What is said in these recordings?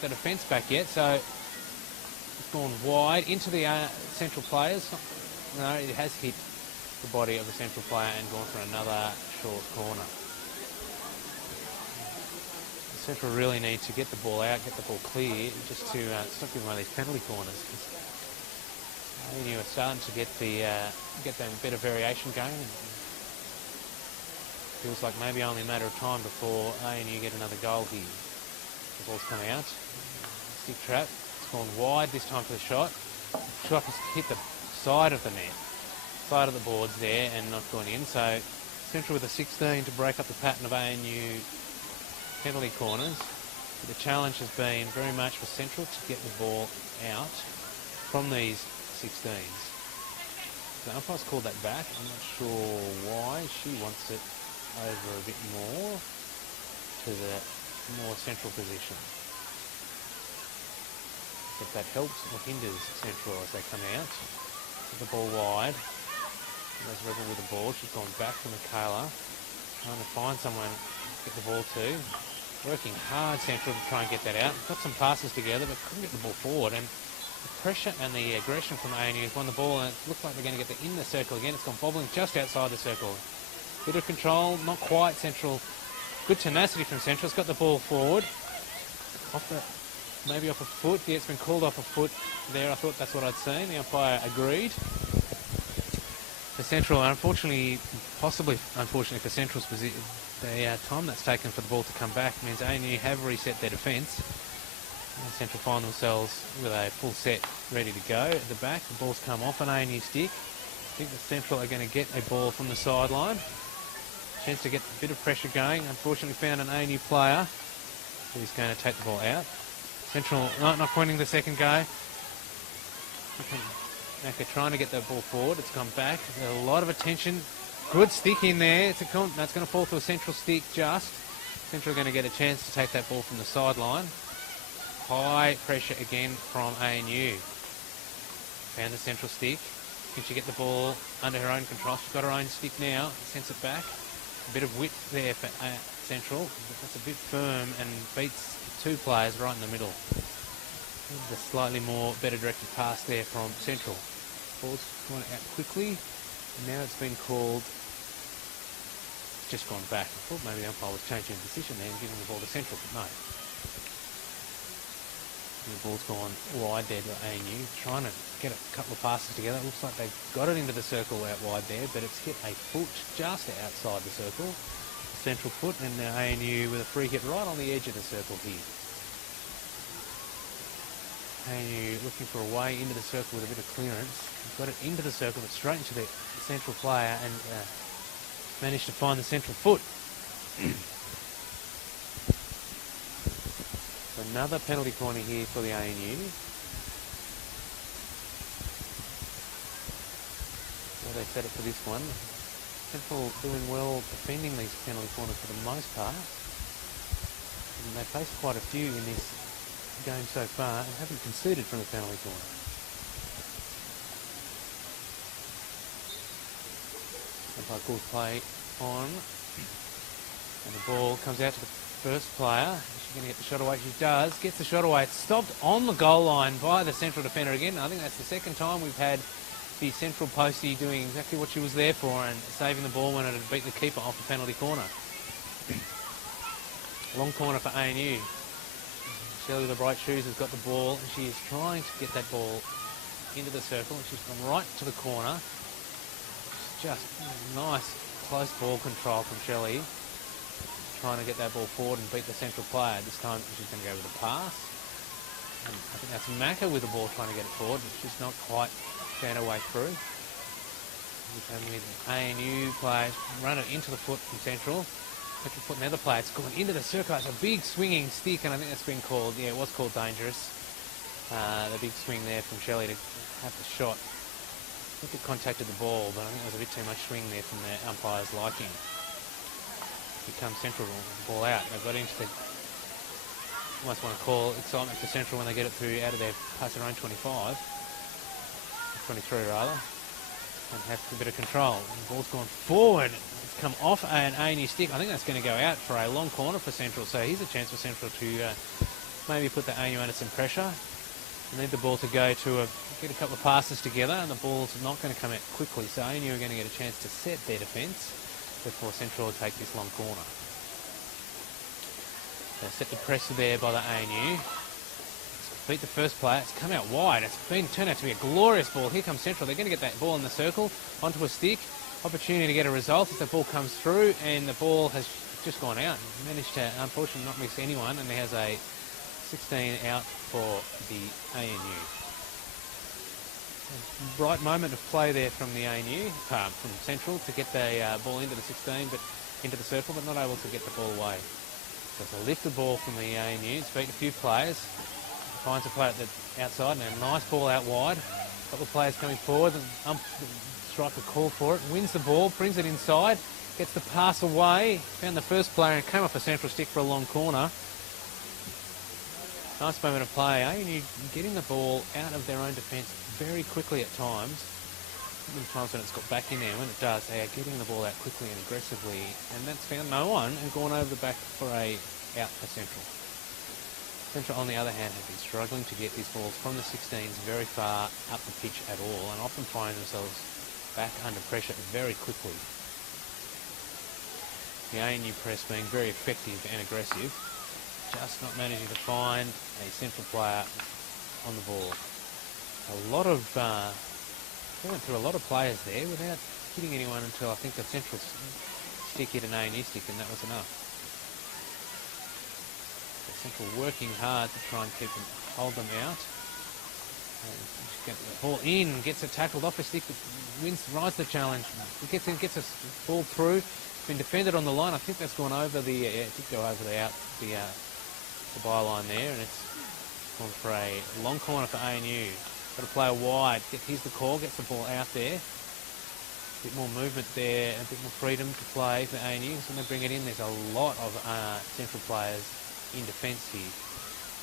the defence back yet, so it's gone wide into the central players. No, it has hit the body of the central player and gone for another short corner. The central really need to get the ball out, get the ball clear, just to stop giving one of these penalty corners. ANU are starting to get that bit of variation going. Feels like maybe only a matter of time before ANU get another goal here. The ball's come out. Stick trap. It's gone wide this time for the shot. The shot has hit the side of the net, side of the boards there, and not gone in. So Central with a 16 to break up the pattern of ANU penalty corners. But the challenge has been very much for Central to get the ball out from these 16s. The umpire's called that back. I'm not sure why. She wants it over a bit more to the more central position. If that helps or hinders Central as they come out. Get the ball wide. There's Rebel with the ball. She's gone back to Michaela. Trying to find someone to get the ball to. Working hard Central to try and get that out. Got some passes together but couldn't get the ball forward. And the pressure and the aggression from ANU has won the ball, and it looks like they're going to get in the circle again. It's gone bobbling just outside the circle. Bit of control, not quite Central. Good tenacity from Central. It's got the ball forward. Maybe off a foot. Yeah, it's been called off a foot there. I thought that's what I'd seen. The umpire agreed. For Central, unfortunately, possibly unfortunately for Central's position, the time that's taken for the ball to come back means ANU have reset their defence. Central find themselves with a full set ready to go at the back. The ball's come off an ANU stick. I think the Central are going to get a ball from the sideline. Chance to get a bit of pressure going. Unfortunately found an ANU player who's going to take the ball out. Central not winning the second go. They're trying to get that ball forward. It's come back. There's a lot of attention. Good stick in there. That's going to fall to a Central stick just. Central are going to get a chance to take that ball from the sideline. High pressure again from ANU. Found the Central stick. Can she get the ball under her own control? She's got her own stick now. Sends it back. A bit of width there for Central. But that's a bit firm and beats two players right in the middle. The slightly more better directed pass there from Central. Ball's gone out quickly. And now it's been called. It's just gone back. I thought maybe the umpire was changing the decision there and giving the ball to Central, but no. The ball's gone wide there to ANU, trying to get a couple of passes together. It looks like they've got it into the circle out wide there, but it's hit a foot just outside the circle. Central foot, and now ANU with a free hit right on the edge of the circle here. ANU looking for a way into the circle with a bit of clearance. Got it into the circle, but straight into the Central player, and managed to find the Central foot. Another penalty corner here for the ANU. So they set it for this one. Central doing well defending these penalty corners for the most part. And they've faced quite a few in this game so far and haven't conceded from the penalty corner. Umpire calls play on. And the ball comes out to the first player. Is she going to get the shot away? She does. Gets the shot away. It's stopped on the goal line by the Central defender again. I think that's the second time we've had the Central postie doing exactly what she was there for and saving the ball when it had beat the keeper off the penalty corner. Long corner for ANU. Shelley with the bright shoes has got the ball. She is trying to get that ball into the circle. She's gone right to the corner. Just nice close ball control from Shelley. Trying to get that ball forward and beat the Central player. This time she's going to go with a pass. And I think that's Macca with the ball trying to get it forward, but she's not quite found her way through. And with ANU players run it into the foot from Central. Central foot another player. It's gone into the circle. It's a big swinging stick, and I think that's been called, yeah, it was called dangerous. The big swing there from Shelley to have the shot. I think it contacted the ball, but I think there was a bit too much swing there from the umpire's liking. Becomes Central ball out. They've got into the, almost want to call excitement for Central when they get it through out of their past their own 25, 23 rather, and have a bit of control. The ball's gone forward. It's come off an ANU stick. I think that's going to go out for a long corner for Central. So here's a chance for Central to maybe put the ANU under some pressure. You need the ball to go to get a couple of passes together, and the ball's not going to come out quickly. So ANU are going to get a chance to set their defence before Central will take this long corner. They set the pressure there by the ANU. Beat the first player. It's come out wide. It's turned out to be a glorious ball. Here comes Central. They're going to get that ball in the circle onto a stick. Opportunity to get a result as the ball comes through, and the ball has just gone out. Managed to, unfortunately, not miss anyone, and there's a 16 out for the ANU. A bright moment of play there from the ANU, from Central, to get the ball into the 16, but into the circle, but not able to get the ball away. So it's a lifted ball from the ANU. It's beaten a few players. Finds a player at the outside, and a nice ball out wide. A couple of players coming forward, and striker call for it. Wins the ball, brings it inside, gets the pass away. Found the first player and came off a Central stick for a long corner. Nice moment of play. ANU getting the ball out of their own defence very quickly at times. Many times when it's got back in there, when it does, they are getting the ball out quickly and aggressively, and that's found no one and gone over the back for a out for Central. Central, on the other hand, have been struggling to get these balls from the 16s very far up the pitch at all, and often find themselves back under pressure very quickly. The ANU press being very effective and aggressive, just not managing to find a Central player on the ball. They went through a lot of players there without hitting anyone until I think the Central stick hit an ANU stick, and that was enough. The Central working hard to try and hold them out. Get the ball in, gets it tackled off a stick, rides the challenge, gets a ball through. It's been defended on the line. I think that's gone over it did go over the byline there, and it's gone for a long corner for ANU. Got a player wide. Here's the call. Gets the ball out there. A bit more movement there. A bit more freedom to play for ANU. So when they bring it in, there's a lot of Central players in defence here.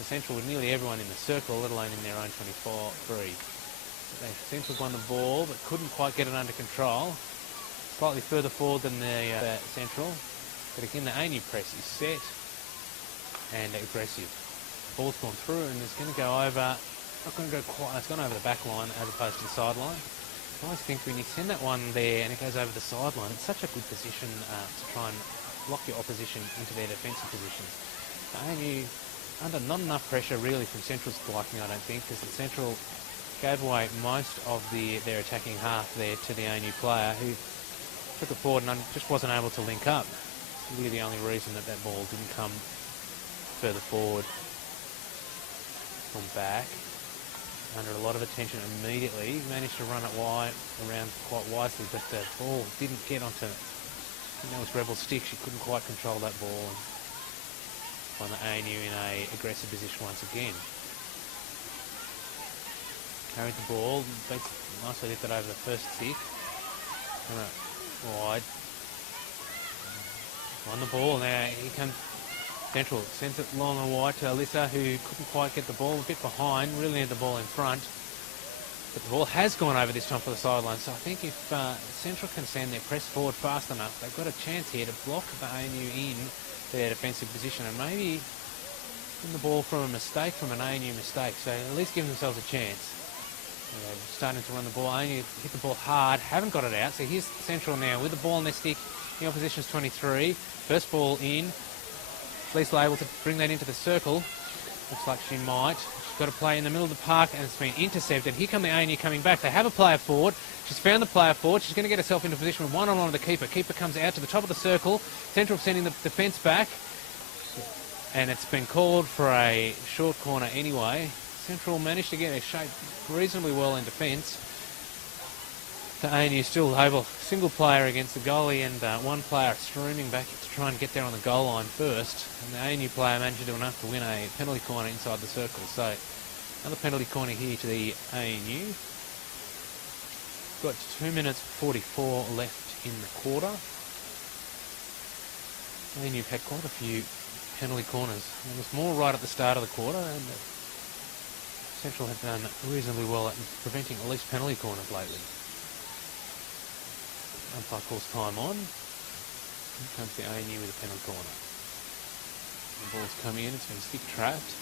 The Central with nearly everyone in the circle, let alone in their own 24-3. So Central won the ball, but couldn't quite get it under control. Slightly further forward than the Central. But again, the ANU press is set and aggressive. Ball's gone through, and it's going to go over. Not going to go quite. It's gone over the back line as opposed to the sideline. I always think when you send that one there and it goes over the sideline, it's such a good position to try and lock your opposition into their defensive position. ANU under not enough pressure really from Central's liking, I don't think, because the Central gave away most of their attacking half there to the ANU player, who took it forward and just wasn't able to link up. It's really the only reason that ball didn't come further forward from back. Under a lot of attention immediately, managed to run it around quite wisely, but the ball didn't get onto, I think that was Rebel's stick. She couldn't quite control that ball, and find the ANU in a aggressive position once again. Carried the ball, nicely lifted over the first stick, wide. Won the ball, now here comes Central, sends it long and wide to Alyssa, who couldn't quite get the ball, a bit behind, really needed the ball in front. But the ball has gone over this time for the sideline, so I think if Central can send their press forward fast enough, they've got a chance here to block the ANU in to their defensive position, and maybe win the ball from a mistake, from an ANU mistake, so at least give themselves a chance. Starting to run the ball, ANU hit the ball hard, haven't got it out, so here's Central now with the ball on their stick. The opposition's 23, first ball in. Liesl able to bring that into the circle. Looks like she might. She's got to play in the middle of the park, and it's been intercepted. Here come the ANU coming back. They have a player forward. She's found the player forward. She's going to get herself into position with one-on-one with the keeper. Keeper comes out to the top of the circle. Central sending the defence back. And it's been called for a short corner anyway. Central managed to get a shape reasonably well in defence. The ANU still able, single player against the goalie, and one player streaming back to try and get there on the goal line first. And the ANU player managed to do enough to win a penalty corner inside the circle. So another penalty corner here to the ANU. Got 2 minutes 44 left in the quarter. ANU had quite a few penalty corners. There was more right at the start of the quarter, and Central have done reasonably well at preventing at least penalty corners lately. Umpire calls time on. Here comes the ANU with a penalty corner. The ball's come in, it's been stick trapped.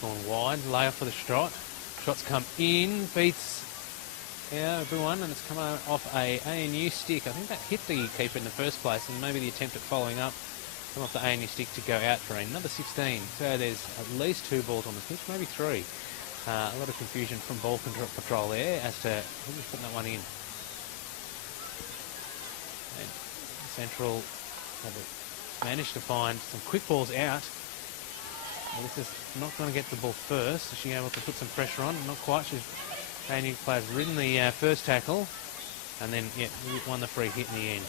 gone wide. Layoff for the shot. Shots come in, beats everyone, and it's come off a ANU stick. I think that hit the keeper in the first place, and maybe the attempt at following up come off the ANU stick to go out for another 16. So there's at least 2 balls on the pitch, maybe 3. A lot of confusion from ball control there as to who's putting that one in. And Central have managed to find some quick balls out. Well, this is not going to get the ball first. Is she able to put some pressure on? Not quite. ANU players ridden the first tackle and then won the free hit in the end.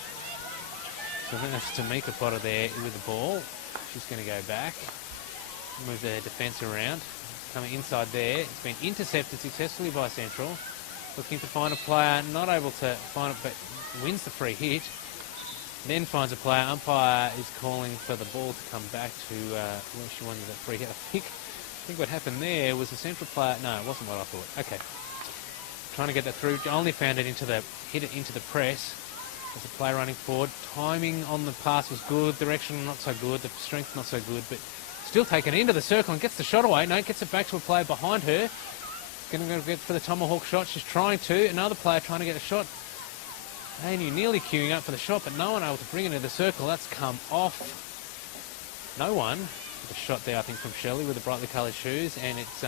So I think that's Tamika Potter there with the ball. She's going to go back, move the defence around. Coming inside there. It's been intercepted successfully by Central. Looking to find a player, not able to find it, but wins the free hit. Then finds a player. Umpire is calling for the ball to come back to where she wanted that free hit. I think what happened there was the Central player. No, it wasn't what I thought. Okay. Trying to get that through. Only found it hit it into the press. There's a player running forward. Timing on the pass was good. Direction not so good. The strength not so good. But still taken into the circle and gets the shot away. No, gets it back to a player behind her. Going to go get for the tomahawk shot. She's trying to. Another player trying to get a shot. ANU nearly queuing up for the shot, but no one able to bring it into the circle. That's come off. No one. The shot there, I think, from Shelley with the brightly coloured shoes, and it's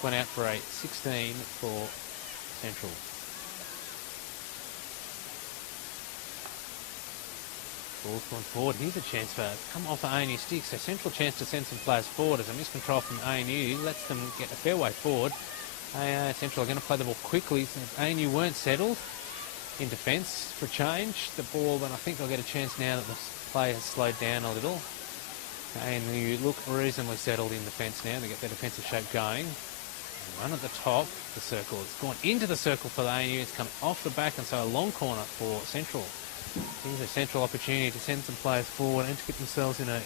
gone out for a 16 for Central. Ball's gone forward. Here's a chance for come off the ANU stick. So Central chance to send some players forward as a miscontrol from ANU lets them get a fair way forward. Central are going to play the ball quickly. So ANU weren't settled in defence for a change. The ball, but I think they'll get a chance now that the play has slowed down a little. ANU look reasonably settled in defence now. They get their defensive shape going. Run at the top, the circle. It's gone into the circle for the ANU. It's come off the back, and so a long corner for Central. Here's a Central opportunity to send some players forward and to get themselves in an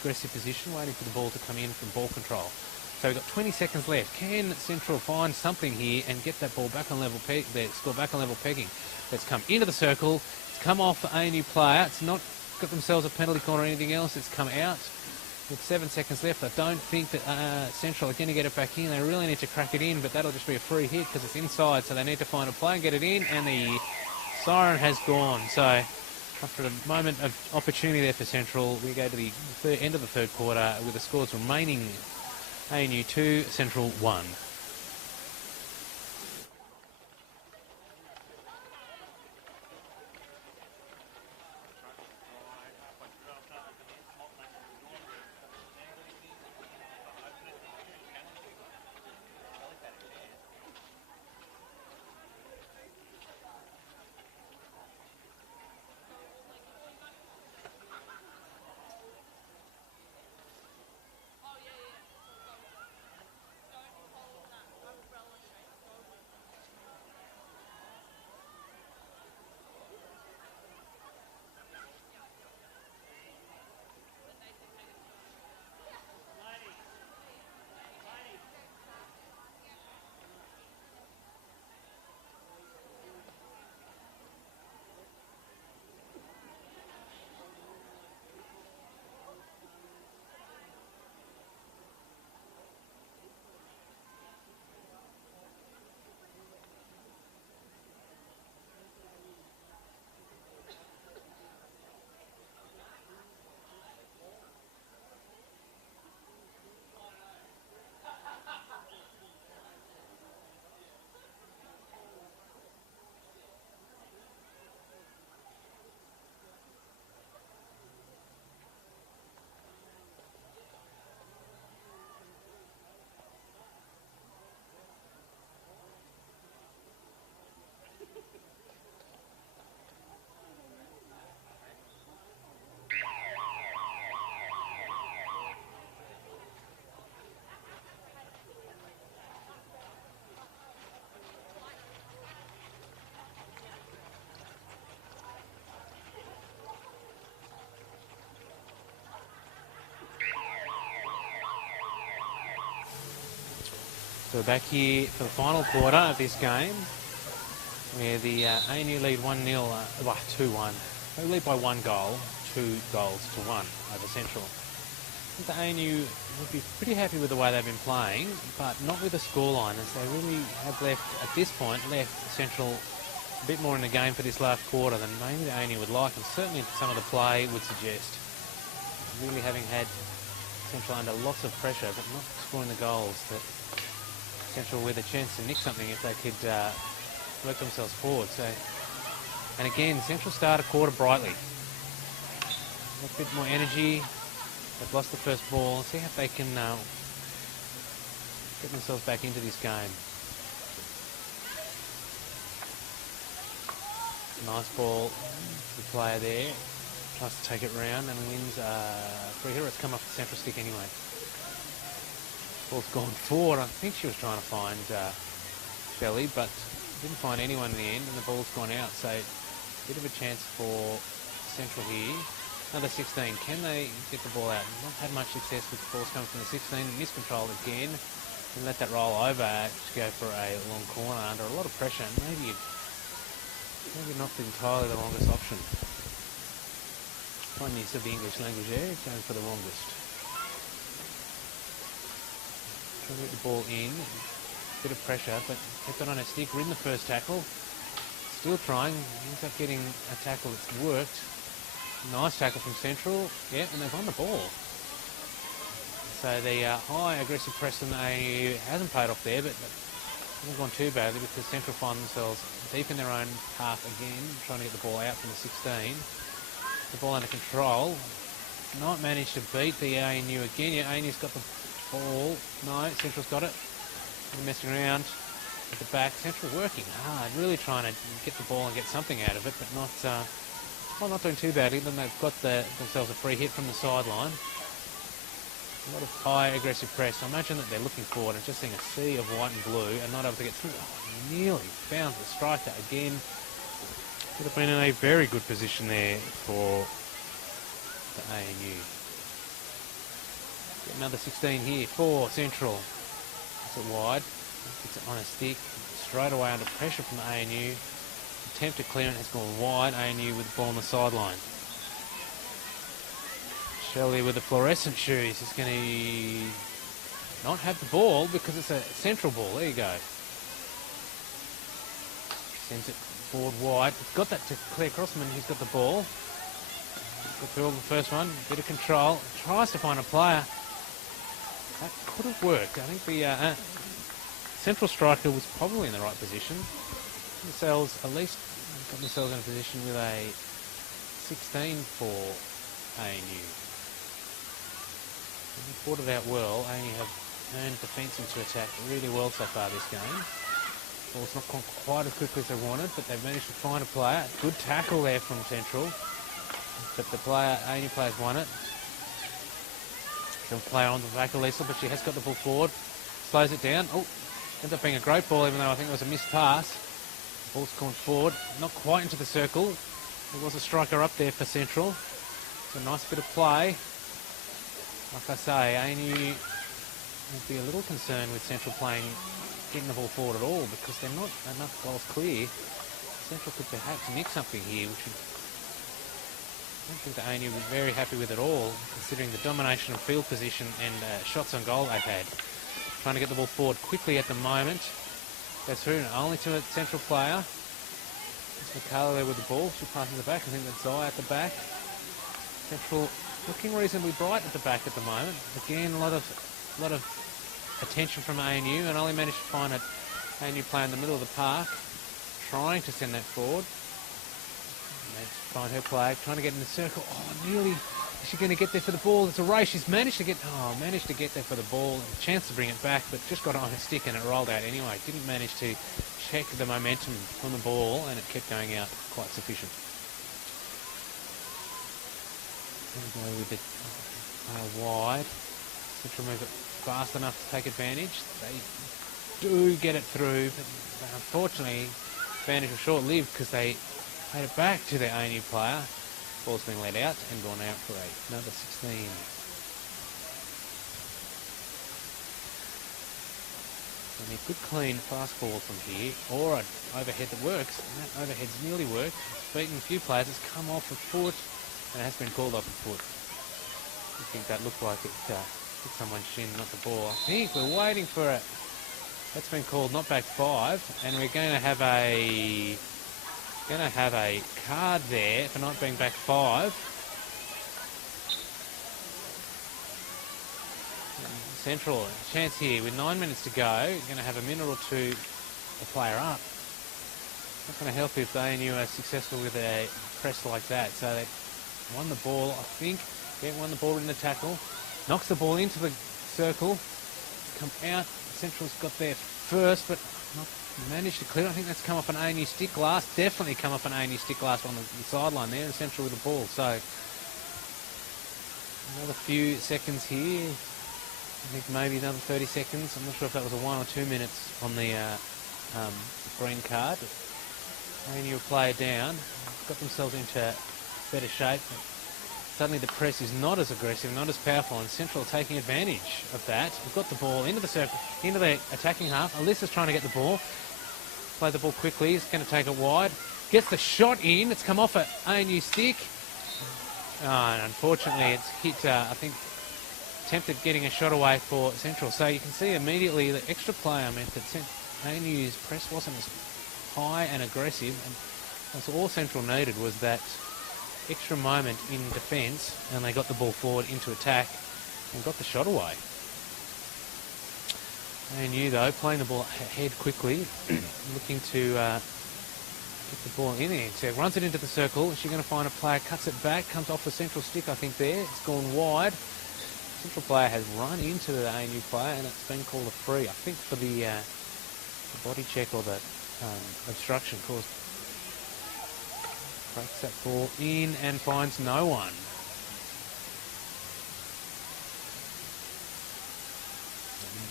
aggressive position, waiting for the ball to come in from ball control. So we've got 20 seconds left. Can Central find something here and get that ball back on level score back on level pegging? It's come into the circle. It's come off the ANU player. It's not got themselves a penalty corner or anything else. It's come out. With 7 seconds left, I don't think that Central are going to get it back in. They really need to crack it in, but that'll just be a free hit because it's inside, so they need to find a play and get it in, and the siren has gone. So after a moment of opportunity there for Central, we go to the end of the third quarter with the scores remaining ANU 2, Central 1. So back here for the final quarter of this game, where the ANU lead 1-0, 2-1. They lead by 1 goal, 2 goals to 1 over Central. think the ANU would be pretty happy with the way they've been playing, but not with the scoreline, as they really have left, at this point, left Central a bit more in the game for this last quarter than maybe the ANU would like, and certainly some of the play would suggest. Really having had Central under lots of pressure, but not scoring the goals, that Central with a chance to nick something if they could work themselves forward. So, and again, Central start a quarter brightly. A bit more energy. They've lost the first ball. See if they can get themselves back into this game. Nice ball. The player there tries to take it round and wins free hit. It's come off the central stick anyway. Ball's gone forward. I think she was trying to find Shelley, but didn't find anyone in the end, and the ball's gone out. So a bit of a chance for Central here. Another 16. Can they get the ball out? Not had much success with the balls coming from the 16. Miscontrolled again. And let that roll over to go for a long corner under a lot of pressure. Maybe not entirely the longest option. Fine use of the English language there, going for the longest. Trying to get the ball in. Bit of pressure, but kept it on her stick. Ridden the first tackle. Still trying. Ends up getting a tackle that's worked. Nice tackle from Central. Yeah, and they've won the ball. So the high aggressive press from the ANU hasn't paid off there, but hasn't gone too badly because Central find themselves deep in their own half again, trying to get the ball out from the 16. The ball under control. Not managed to beat the ANU again. Yeah, ANU's got the ball. No, Central's got it. They're messing around at the back. Central working hard, really trying to get the ball and get something out of it, but not doing too badly. Then they've got themselves a free hit from the sideline. A lot of high aggressive press. I imagine that they're looking forward and just seeing a sea of white and blue and not able to get through. Oh, nearly found the striker again. Would have been in a very good position there for the ANU. Get another 16 here for Central. It's it wide. Gets it on a stick. Straight away under pressure from the ANU. Attempted clearance has gone wide. ANU with the ball on the sideline. Shelley with the fluorescent shoes is going to not have the ball because it's a Central ball. There you go. Sends it forward wide. It's got that to Claire Crossman, who's got the ball. Got through the first one. Bit of control. Tries to find a player. That could have worked. I think the Central striker was probably in the right position. Themselves, at least got themselves in a position with a 16 for ANU. They fought it out well. ANU have turned defence into attack really well so far this game. Ball's not quite as quickly as they wanted, but they've managed to find a player. Good tackle there from Central, but the ANU player's won it. She'll play on the back of Lisa, but she has got the ball forward. Slows it down. Oh, ends up being a great ball, even though I think it was a missed pass. Ball's gone forward, not quite into the circle. There was a striker up there for Central. It's a nice bit of play. Like I say, ANU will be a little concerned with Central getting the ball forward at all because they're not enough goals clear. Central could perhaps nick something here, which would, I don't think the ANU would be very happy with at all, considering the domination of field position and shots on goal they've had. Trying to get the ball forward quickly at the moment. Goes through only to a Central player. It's Mikala there with the ball. She passes it back. I think that's Zai at the back. Central looking reasonably bright at the back at the moment. Again, a lot of attention from ANU, and only managed to find an ANU player in the middle of the park, trying to send that forward. Managed to find her player, trying to get in the circle. Oh, nearly. Is she going to get there for the ball? It's a race. She's managed to get there for the ball. A chance to bring it back, but just got it on her stick and it rolled out anyway. Didn't manage to check the momentum from the ball, and it kept going out quite sufficient. With it wide. Central move it fast enough to take advantage. They do get it through, but unfortunately, advantage was short-lived because they played it back to their ANU player. Ball's been let out and gone out for another 16. So they need good, clean, fast ball from here, or an overhead that works. And that overhead's nearly worked. It's beaten a few players. It's come off a foot, and it has been called off a foot. I think that looked like it hit someone's shin, not the ball. I think we're waiting for it. That's been called not back 5, and we're going to have a card there for not being back 5. Central, chance here with 9 minutes to go. Going to have a minute or two a player up. Not going to help if the ANU are successful with a press like that. So they won the ball, I think. Yeah, won the ball in the tackle. Knocks the ball into the circle. Come out. Central's got there first, but not managed to clear it. I think that's come off an ANU stick last. Definitely come off an ANU stick last on the sideline there, and Central with the ball. So another few seconds here. I think maybe another 30 seconds. I'm not sure if that was a 1 or 2 minutes on the green card. ANU a player down, got themselves into better shape. Suddenly the press is not as aggressive, not as powerful, and Central taking advantage of that. We've got the ball into the circle, into the attacking half. Alyssa's trying to get the ball. Play the ball quickly. He's going to take it wide. Gets the shot in. It's come off an ANU stick. Oh, and unfortunately, it's hit, I think, attempted getting a shot away for Central. So you can see immediately the extra player meant that ANU's press wasn't as high and aggressive. And that's all Central needed was that extra moment in defence, and they got the ball forward into attack and got the shot away. ANU, though, playing the ball ahead quickly, looking to get the ball in there. So runs it into the circle. She's going to find a player, cuts it back, comes off the Central stick, I think, there. It's gone wide. Central player has run into the ANU player, and it's been called a free. I think for the body check or the obstruction caused. Breaks that ball in and finds no one.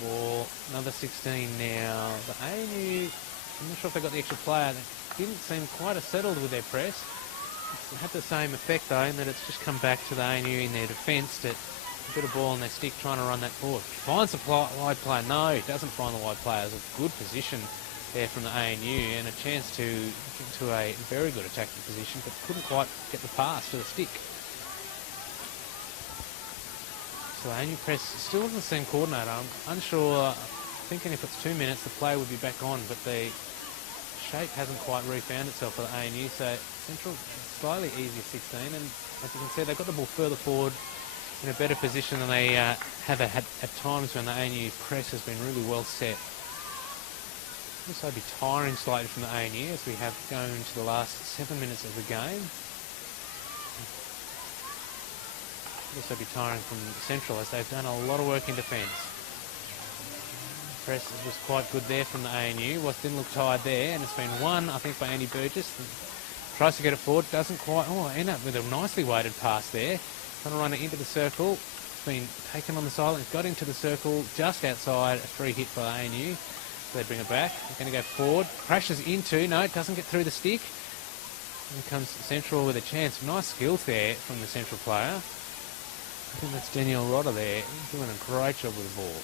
Ball, another 16 now. The ANU, I'm not sure if they got the extra player. They didn't seem quite as settled with their press. It had the same effect, though, in that it's just come back to the ANU in their defence. That a bit of ball on their stick trying to run that forward. Finds the wide player. No, he doesn't find the wide player. It's a good position there from the ANU and a chance to get into a very good attacking position, but couldn't quite get the pass to the stick. So ANU press still in the same coordinator. I'm unsure, thinking if it's 2 minutes the play would be back on, but the shape hasn't quite refound itself for the ANU, so Central slightly easier 16, and as you can see they've got the ball further forward in a better position than they have had at times when the ANU press has been really well set. Also be tiring slightly from the ANU as we have gone into the last 7 minutes of the game. Also be tiring from Central as they've done a lot of work in defence. Press was quite good there from the ANU. Didn't look tired there, and it's been won, I think, by Andy Burgess. Tries to get it forward, doesn't quite. Oh, end up with a nicely weighted pass there. Trying to run it into the circle. It's been taken on the sideline. Got into the circle just outside. A free hit by ANU. So they bring it back. They're going to go forward. Crashes into. No, it doesn't get through the stick. Here comes Central with a chance. Nice skills there from the Central player. I think that's Danielle Rodder there. He's doing a great job with the ball.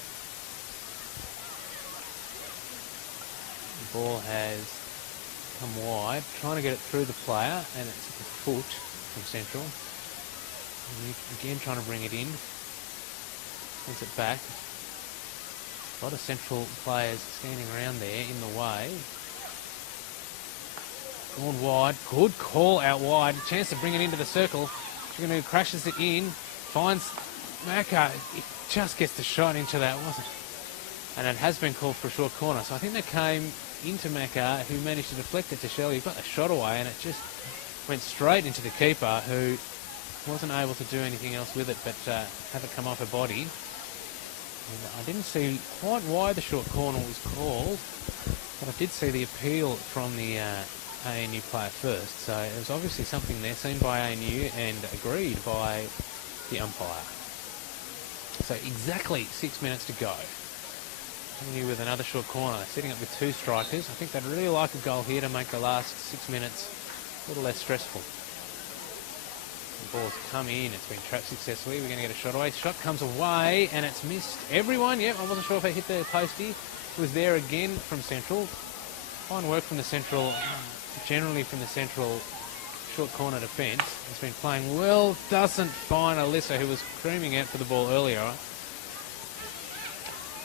The ball has come wide. Trying to get it through the player. And it's at the foot from Central. And again trying to bring it in. Brings it back. A lot of Central players standing around there in the way. Gone wide. Good call out wide. Chance to bring it into the circle. Chiganoo crashes it in. Finds Macca. It just gets the shot into that, wasn't it? And it has been called for a short corner. So I think that came into Macca, who managed to deflect it to Shelley. He got the shot away and it just went straight into the keeper, who wasn't able to do anything else with it but have it come off her body. And I didn't see quite why the short corner was called, but I did see the appeal from the ANU player first. So it was obviously something there seen by ANU and agreed by the umpire. So exactly 6 minutes to go. ANU with another short corner, setting up with two strikers. I think they'd really like a goal here to make the last 6 minutes a little less stressful. The ball's come in, it's been trapped successfully. We're going to get a shot away. Shot comes away and it's missed everyone. Yep, I wasn't sure if it hit the postie. It was there again from Central. Fine work from the Central, generally from the Central short corner defence. Has been playing well, doesn't find Alyssa, who was screaming out for the ball earlier.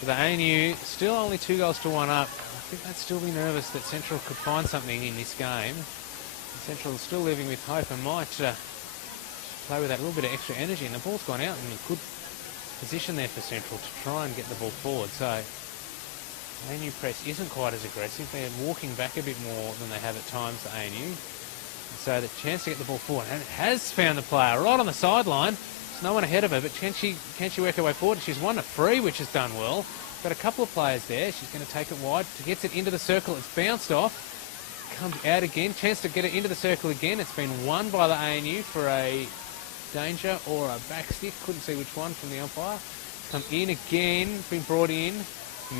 The ANU still only 2-1 up. I think they'd still be nervous that Central could find something in this game. Central is still living with hope and might play with that little bit of extra energy, and the ball's gone out in a good position there for Central to try and get the ball forward. So ANU press isn't quite as aggressive. They're walking back a bit more than they have at times, the ANU. So the chance to get the ball forward, and has found the player right on the sideline. There's no one ahead of her, but can she work her way forward? She's won a free, which has done well. Got a couple of players there. She's going to take it wide. She gets it into the circle. It's bounced off. Comes out again. Chance to get it into the circle again. It's been won by the ANU for a danger or a back stick. Couldn't see which one from the umpire. Come in again. Been brought in.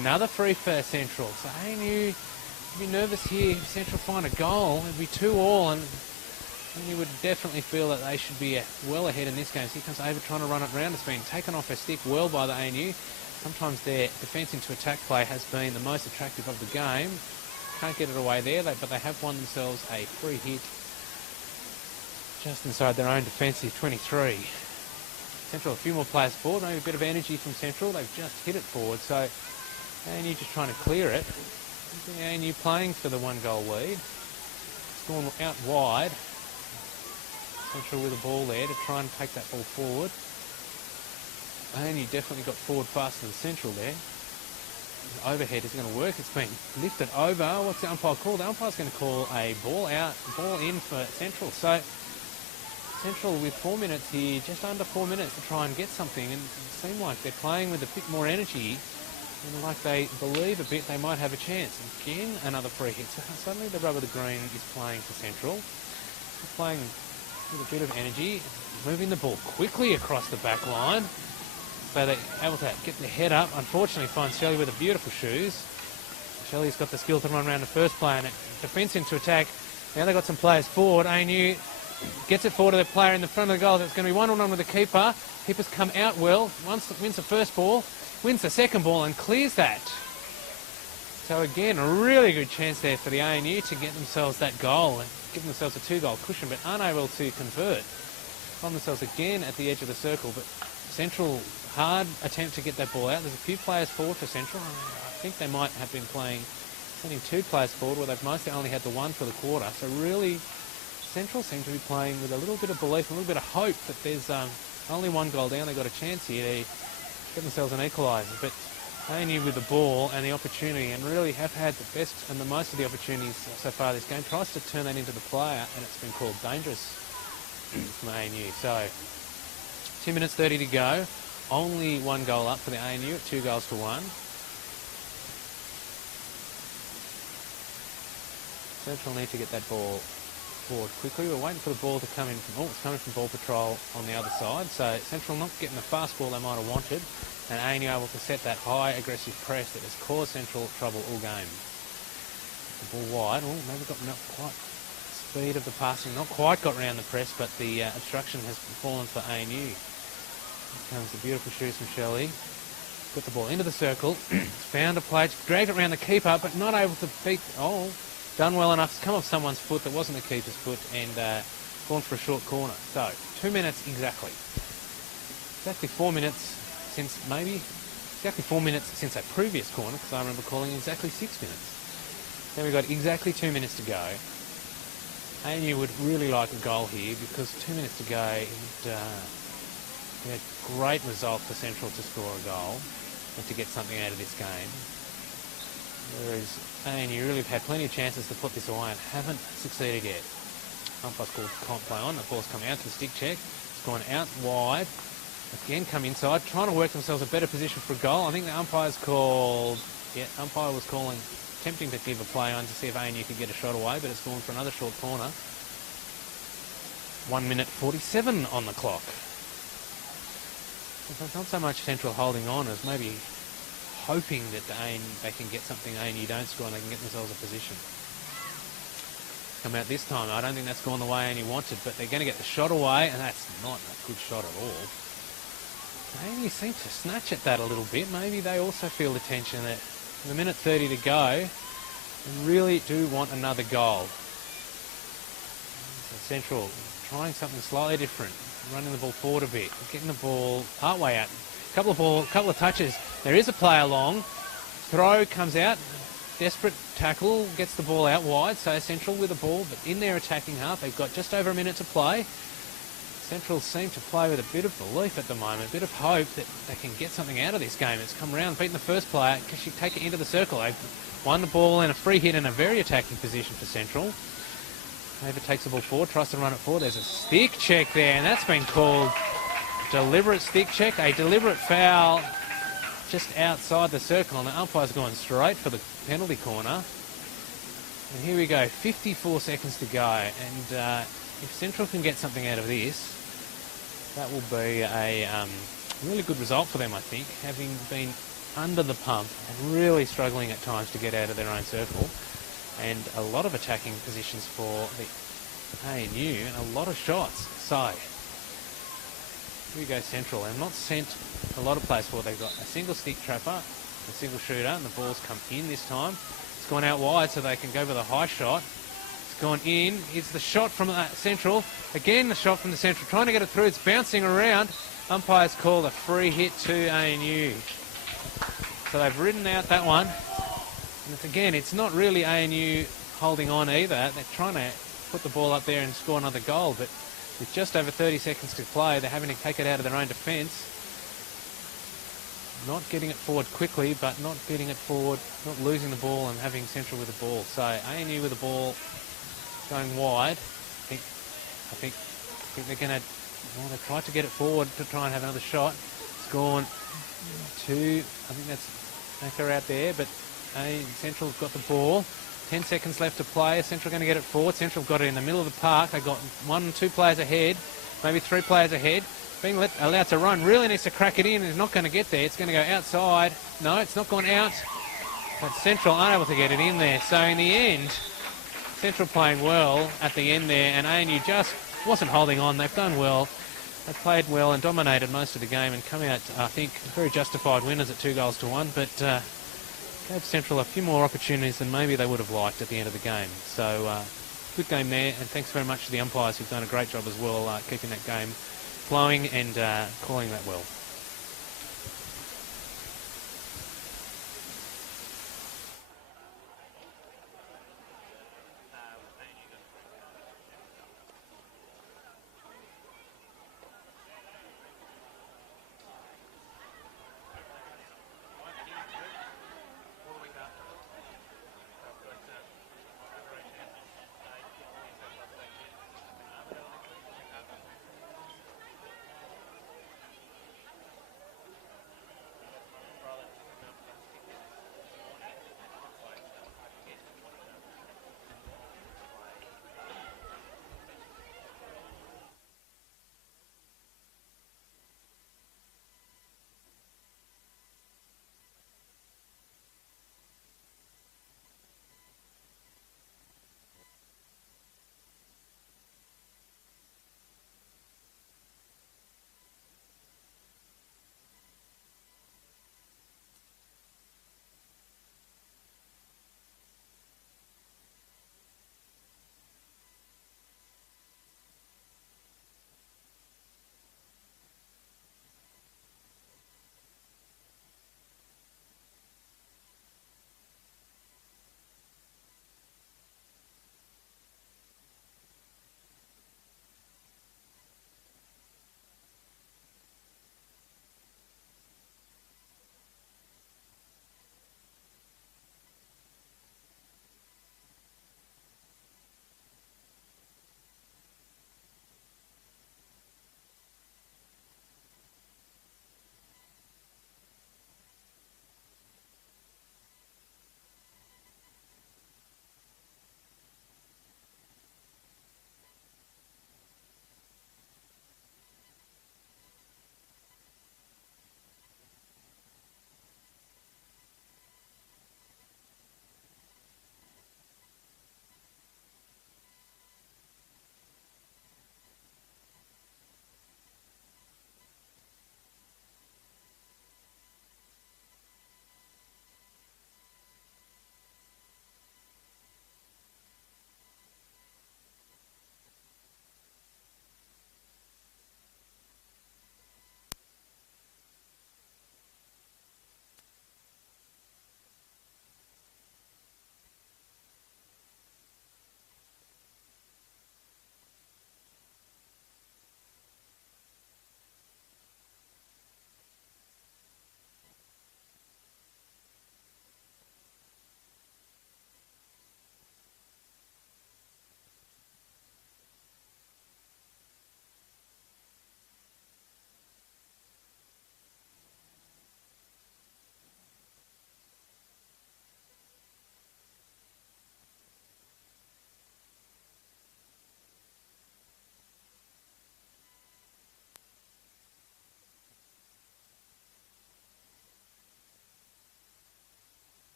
Another free for Central. So ANU would be nervous here. If Central find a goal, it'd be 2-2, and you would definitely feel that they should be well ahead in this game. So here comes Ava trying to run it round. It's been taken off her stick well by the ANU. Sometimes their defence into attack play has been the most attractive of the game. Can't get it away there, but they have won themselves a free hit just inside their own defensive 23. Central, a few more players forward, maybe a bit of energy from Central. They've just hit it forward, so ANU just trying to clear it. ANU playing for the 1-goal lead. It's gone out wide. Central with the ball there to try and take that ball forward. ANU definitely got forward faster than Central there. The overhead is going to work. It's been lifted over. What's the umpire call? The umpire's going to call a ball out, ball in for Central. So Central with 4 minutes here, just under 4 minutes to try and get something, and it seems like they're playing with a bit more energy, and like they believe a bit they might have a chance. Again, another free hit. So suddenly the rubber, the green, is playing for Central. They're playing with a bit of energy, moving the ball quickly across the back line. So they're able to get their head up. Unfortunately, finds Shelley with the beautiful shoes. Shelley's got the skill to run around the first player, and defence into attack. Now they've got some players forward. ANU gets it forward to the player in the front of the goal. It's going to be 1-on-1 with the keeper. Keeper's come out well. Wins the first ball, wins the second ball, and clears that. So again, a really good chance there for the ANU to get themselves that goal and give themselves a 2-goal cushion, but unable to convert. Find themselves again at the edge of the circle, but Central, hard attempt to get that ball out. There's a few players forward for Central. I think they might have been sending 2 players forward, where they've mostly only had the 1 for the quarter. So really, Central seem to be playing with a little bit of belief, a little bit of hope that there's only 1 goal down. They've got a chance here to get themselves an equaliser. But ANU with the ball and the opportunity, and really have had the best and the most of the opportunities so far this game. Tries to turn that into the player, and it's been called dangerous from ANU. So 2 minutes 30 to go. Only 1 goal up for the ANU at 2-1. Central need to get that ball forward quickly. We're waiting for the ball to come in from, it's coming from ball patrol on the other side. So Central not getting the fast ball they might have wanted, and ANU able to set that high aggressive press that has caused Central trouble all game. The ball wide. Oh, maybe got not quite speed of the passing, not quite got round the press, but the obstruction has fallen for ANU. Here comes the beautiful shoes from Shelley. Got the ball into the circle. Found a play, dragged it around the keeper, but not able to beat. Oh, done well enough. It's come off someone's foot that wasn't the keeper's foot, and gone for a short corner. So 2 minutes exactly. Exactly 4 minutes since exactly 4 minutes since that previous corner, because I remember calling exactly 6 minutes. Then we've got exactly 2 minutes to go. ANU would really like a goal here, because 2 minutes to go. A great result for Central to score a goal and to get something out of this game. Whereas ANU really have had plenty of chances to put this away and haven't succeeded yet. Umpire's called can't play on. The ball's come out to the stick check. It's gone out wide. Again, come inside, trying to work themselves a better position for a goal. I think the umpire's called. Yeah, umpire was calling, attempting to give a play on to see if ANU could get a shot away, but it's gone for another short corner. 1 minute 47 on the clock. It's not so much Central holding on as maybe hoping that they can get something ANU don't score and they can get themselves a position. Come out this time. I don't think that's gone the way ANU wanted, but they're going to get the shot away, and that's not a good shot at all. ANU seem to snatch at that a little bit. Maybe they also feel the tension that with 1 minute 30 to go, they really do want another goal. So Central trying something slightly different, running the ball forward a bit, getting the ball part way out. Couple of touches. There is a play along. Throw comes out. Desperate tackle, gets the ball out wide, so Central with the ball, but in their attacking half, they've got just over a minute to play. Central seem to play with a bit of belief at the moment, a bit of hope that they can get something out of this game. It's come around, beaten the first player, because she take it into the circle. They've won the ball in a free hit in a very attacking position for Central. Ava takes the ball forward, tries to run it forward. There's a stick check there, and that's been called deliberate stick check, a deliberate foul just outside the circle, and the umpire's gone straight for the penalty corner. And here we go, 54 seconds to go, and if Central can get something out of this, that will be a really good result for them, I think, having been under the pump and really struggling at times to get out of their own circle, and a lot of attacking positions for the ANU and a lot of shots. So here we go, Central. They've not sent a lot of players forward. They've got a single stick trapper, a single shooter, and the ball's come in this time. It's gone out wide so they can go for the high shot. It's gone in. It's the shot from Central. Again, the shot from the Central. Trying to get it through. It's bouncing around. Umpire's called a free hit to ANU. So they've ridden out that one. And again, it's not really ANU holding on either. They're trying to put the ball up there and score another goal, but with just over 30 seconds to play, they're having to take it out of their own defence. Not getting it forward quickly, but not getting it forward, not losing the ball and having Central with the ball. So ANU with the ball going wide. I think they're going to, well, they tried to get it forward to try and have another shot. It's gone to, I think that's Anchor out there, but Central's got the ball. 10 seconds left to play. Central going to get it forward. Central got it in the middle of the park. They got 1, 2 players ahead, maybe 3 players ahead. Being allowed to run. Really needs to crack it in. It's not going to get there. It's going to go outside. No, it's not gone out. But Central unable to get it in there. So in the end, Central playing well at the end there, and ANU just wasn't holding on. They've done well. They played well and dominated most of the game and come out, I think, very justified winners at 2-1, but gave Central a few more opportunities than maybe they would have liked at the end of the game. So good game there, and thanks very much to the umpires who've done a great job as well, keeping that game flowing and calling that well.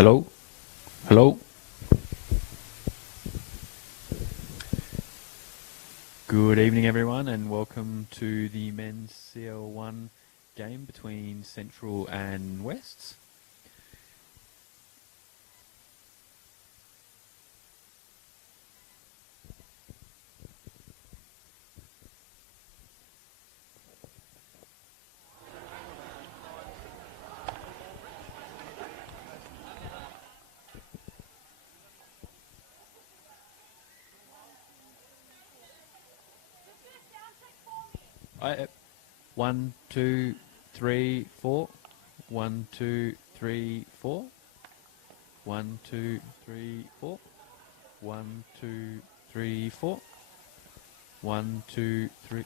Hello? Hello? Good evening, everyone, and welcome to the men's CL1 game between Central and Wests. One, two, three, four. 1, 2, 3, 4. 1, 2, 3, 4. 1, 2, 3, 4. 1, 2, 3.